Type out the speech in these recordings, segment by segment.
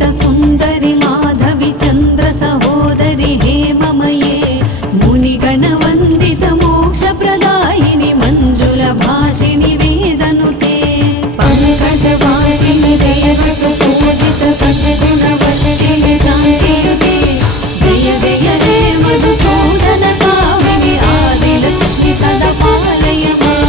सुन्दरि माधवि चन्द्र सहोदरि हेममये मुनिगणवन्दित मोक्षप्रदायिनि मञ्जुलभाषिणि वेदनुते पङ्कजवासिनि देवसुपूजित सद्गुणवर्षिणि शान्तियुते जय जय हे मधुसूदन कामिनि आदिलक्ष्मि सदा पालय माम्।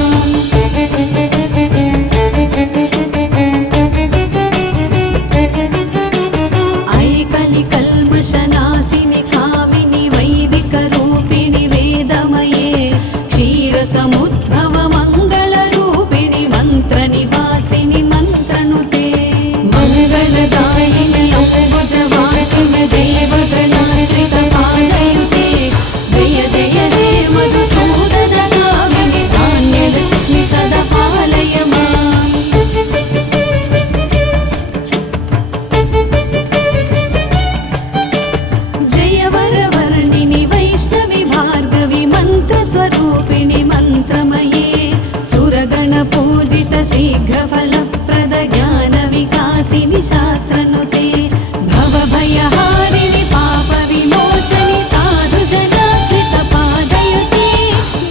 कल्मषनाशिनि कामिनि वैदिकरूपिणि वेदमये क्षीरसमुद्भव मङ्गलरूपिणि मन्त्रनिवासिनि मन्त्रनुते मङ्गलदायिनि अम्बुजवासिनि देवगणाश्रित पालयुते जय जय हे मधुसूदन कामिनि धान्यलक्ष्मि सदा पालय माम्। स्वरूपिणि मन्त्रमये सुरगणपूजित शीघ्रफलप्रद ज्ञानविकासिनि शास्त्रनुते भवभयहारिणि पापविमोचनि साधुजनाश्रित पादयुते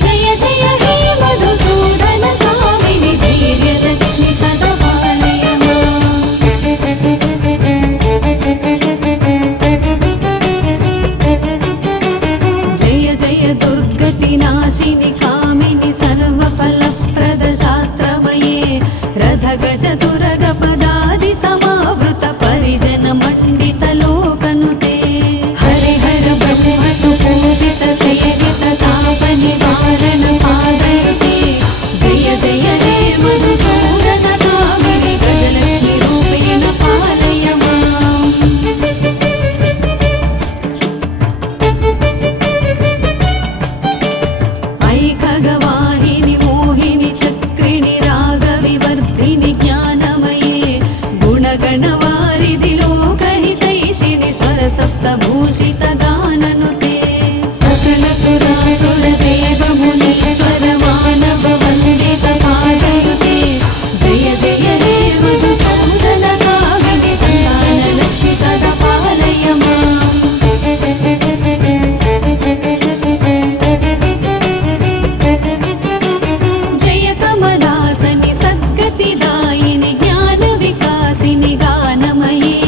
जय जय हे मधुसूदन कामिनि धैर्यलक्ष्मि सदा पालय माम्। जय जय दुर्गतिनाशिनि कामिनि सर्वफलप्रद शास्त्रमये रथगज दुर्गपदादि समावृत परिजन मण्डित लोकनुते हरिहर ब्रह्म सुपूजित सेवित ताप निवारण पादयुते जय जय हे मधुसूदन कामिनि गजलक्ष्मि रूपेण पालय माम्। ऐकगवाहिनि मोहिनि चक्रिणि रागविवर्धिनि ज्ञानमये गुणगणवारिधि लोकहितैषिणि स्वरसप्तभूषित गाननुते सकल सुरासुर देव मुनीश्वर मानव वन्दित पादयुते जय जय हे मधुसूदन कामिनि सन्तानलक्ष्मि सदा पालय माम्। जय कमलासनि सद्गतिदायिनि ज्ञानविकासिनि गानमये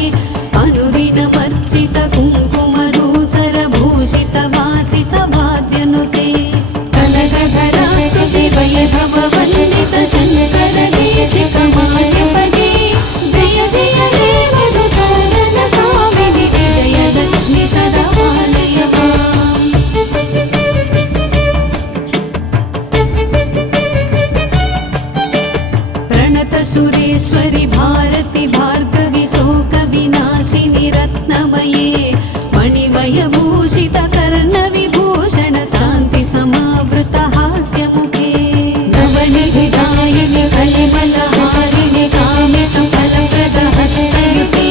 अनुदिनमर्चित कुङ्कुमधूसरभूषित वासित वाद्यनुते कनकधरास्तुति वैभववन्दित शङ्कर देशिकमाधिपते जय जय हे मधुसूदन कामिनि विजयलक्ष्मि सदा पालय माम्। प्रणत सुरेश्वरि भारति भार्गवि शोकविनाशिनि रत्नमये मणिमयभूषित कर्णविभूषण शान्ति समावृत हास्यमुखे नवनिधिदायिनि कलिमलहारिणि कामित फलप्रद हस्तयुते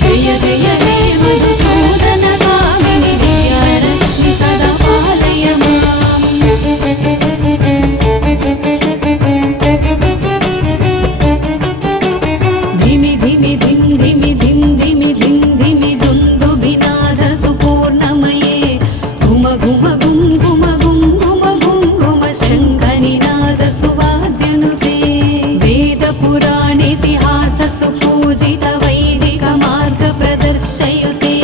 जय जय हे मधुसूदन कामिनि विद्यालक्ष्मि सदा पालय माम्। धिमि धिमि धिं धिमि धिं धिमि धिं धिमि दुन्दुभिनाद सुपूर्णमये घुम घुम घुं घुम घुं घुम घुं घुम शङ्खनिनाद सुवाद्यनुते वेदपुराणेतिहास सुपूजित वैदिक मार्ग प्रदर्शयुते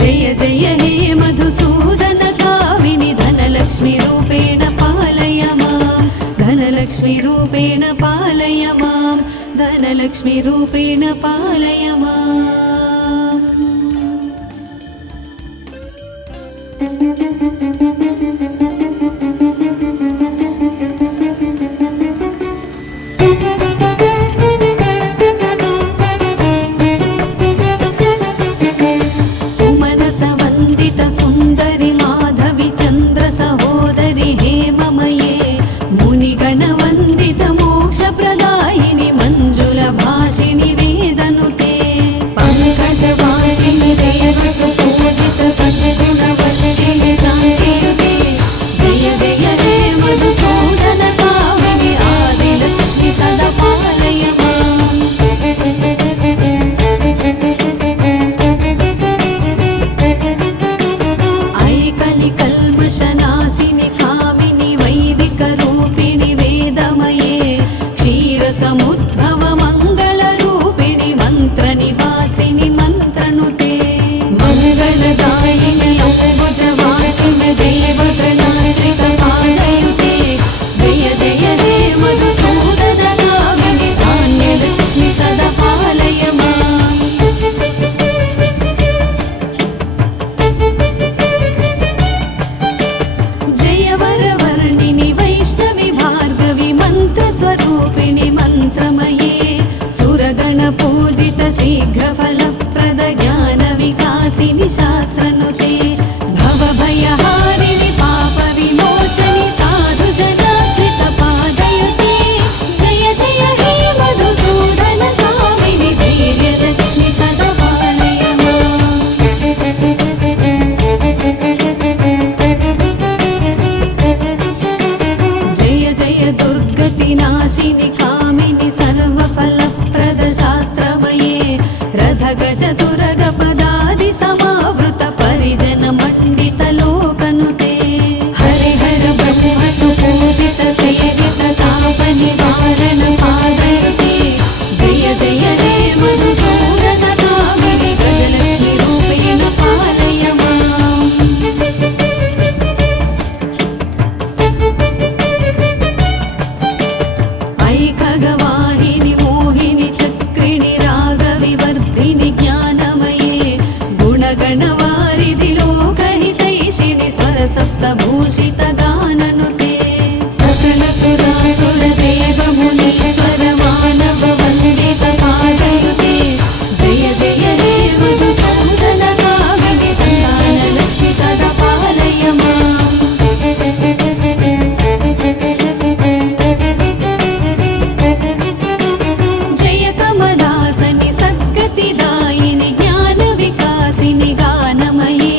जय जय हे मधुसूदन कामिनि धनलक्ष्मि रूपेण पालय माम्। धनलक्ष्मि रूपेण पालय माम्। धनलक्ष्मि रूपेण पालय माम्। सुमनसवन्दित सुन्दरि माधवि चन्द्र सहोदरि हेममये मुनिगणवन्दित मोक्षप्रदायिनि मञ्जुलभाषिणि वेदनुते चतुरगपदादि समावृत परिजन मण्डित लोकनुते हरिहर ब्रह्म सुपूजित सेवित ताप निवारण पादयुते जय जय हे मधुसूदन कामिनि गजलक्ष्मी रूपेण पालय माम् ऐकगवाहिनि मोहिनि चक्रिणि रागविवर्धिनि ज्ञानमये गुणगणवारिधि लोकहितैषिणि स्वरसप्तभूषित गाननुते सकल सुरासुर देव मुनीश्वर मानव वन्दित पादयुते जय जय हे मधुसूदन कामिनि सन्तानलक्ष्मि सदा पालय माम् जय कमलासनि सद्गतिदायिनि ज्ञानविकासिनि गानमये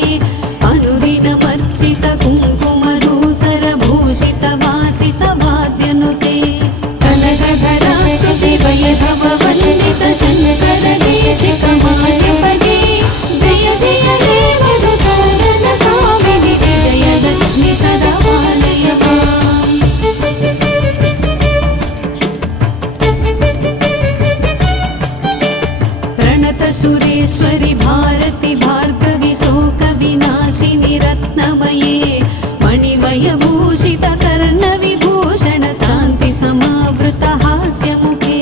अनुदिनमर्चित कुङ्कुमधूसरभूषित वासित वाद्यनुते कनकधरास्तुति वैभव वन्दित शङ्कर देशिकमाधिपते जय जय हे मधुसूदन कामिनि विजयलक्ष्मि सदा पालय माम् प्रणत सुरेश्वरि भारति भार्गवि शोकविनाशिनि रत्नमये मणिमयभूषित कर्णविभूषण शान्ति समावृत हास्यमुखे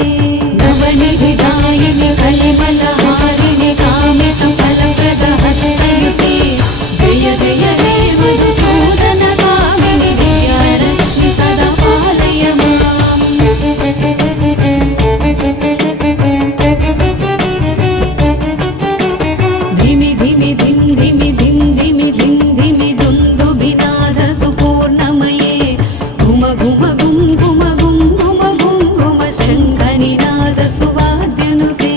नवनिधिदायिनि कलिमलहारिणि कामित फलप्रद हस्तयुते जय जय हे मधुसूदन कामिनि विद्यालक्ष्मि सदा पालय माम् धिमि धिमि धिं धिमि धिं धिमि धिं धिमि दुन्दुभिनाद सुपूर्णमये घुम घुम गुं घुम गुं घुम गुं घुम शङ्खनिनाद सुवाद्यनुते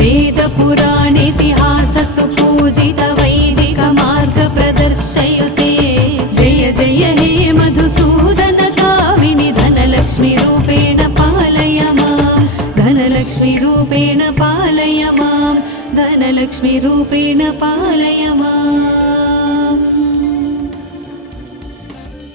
वेदपुराणेतिहास सुपूजित वैदिक मार्ग प्रदर्शयुते जय जय हे मधुसूदन कामिनि धनलक्ष्मी रूपेण पालय माम् धनलक्ष्मी रूपेण पालय माम् धनलक्ष्मी रूपेण पालय माम्